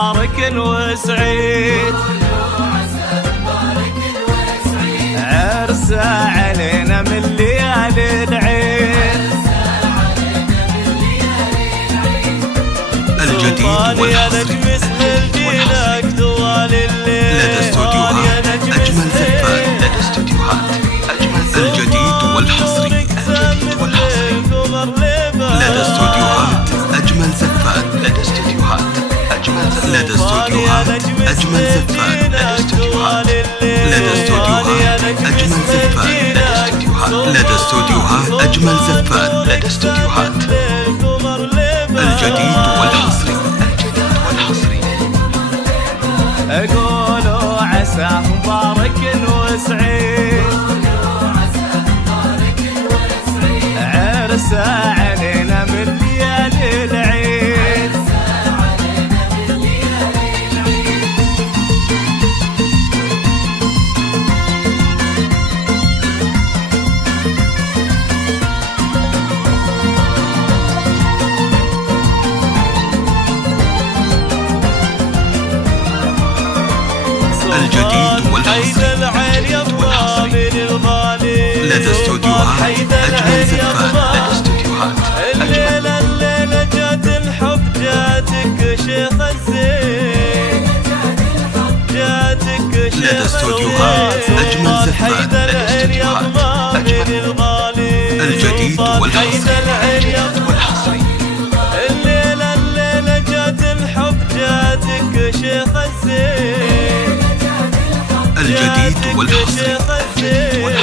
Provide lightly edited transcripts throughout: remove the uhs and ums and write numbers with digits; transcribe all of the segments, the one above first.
مبارك وسعيد، عرسه علينا من ليالي العيد. الجديد والحصري لدى استوديوهات أجمل زفات. لدى استوديوهات أجمل زفات. الجديد والحصري لدى استوديوهات أجمل زفات. لدى استوديوهات أجمل زفات. لدى استوديوهات أجمل زفات. لدى استوديوهات أجمل زفات. لدى استوديوهات أجمل زفات. لدى استوديوهات الجديد والحصري. قولوا عساه مبارك وسعيد، عرسه علينا من ليالي العيد. الجديد والحصري لدى استوديوهات أجمل زفات. لدى استوديوهات الليلة الليلة جات الحب، جاتك شيخ الزين، جاتك شيخ لدى استوديوهات أجمل زفات. لدى استوديوهات أجمل. الجديد والحصري الليلة الليلة جات الحب، جاتك شيخ الزين، الجديد والحصري.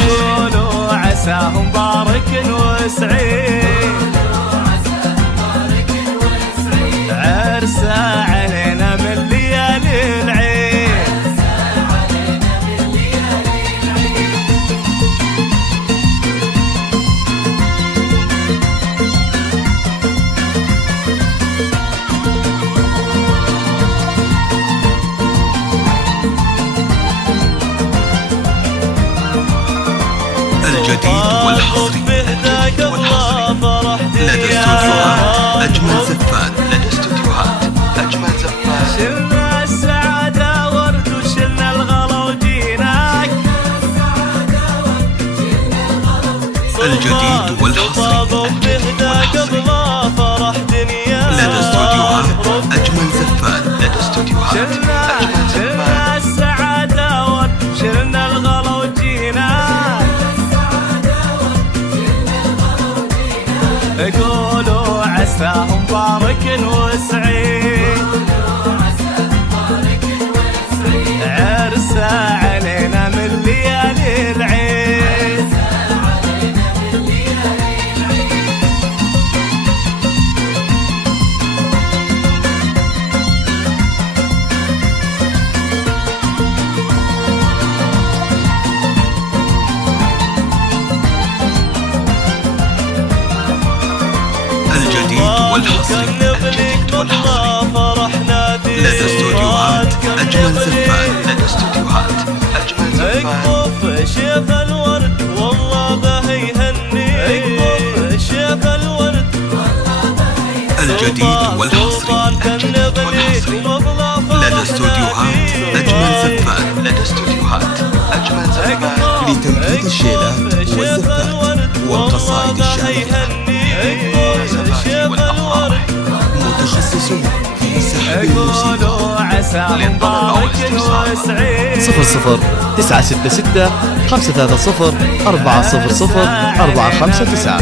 قولوا عساه مبارك وسعيد، عرسه علينا من ليالي العيد. الجديد والحصري لدى استوديوهات أجمل زفات. لدى استوديوهات أجمل زفات. شلنا السعادة ورد وشلنا الغلا وجيناك، الجديد والحصري لدى استوديوهات أجمل زفات. لدى استوديوهات أجمل زفات. شلنا السعادة ورد شلنا الغلا وجيناك، قولوا عساه مبارك وسعيد، عرسه علينا من ليالي العيد. الجديد والحصري لدى استوديوهات أجمل زفات. لدى استوديوهات أجمل زفات. اقطف شيخ الورد والله بهي هني، اقطف شيخ الورد. الجديد والحصري لدى استوديوهات أجمل زفات. لدى استوديوهات أجمل زفات. لتنفيذ الشيلات والزفات والقصائد الشعرية. متخصصون في سحب الموسيقى. للطلب أو الاستفسار 00 966 530 400 459.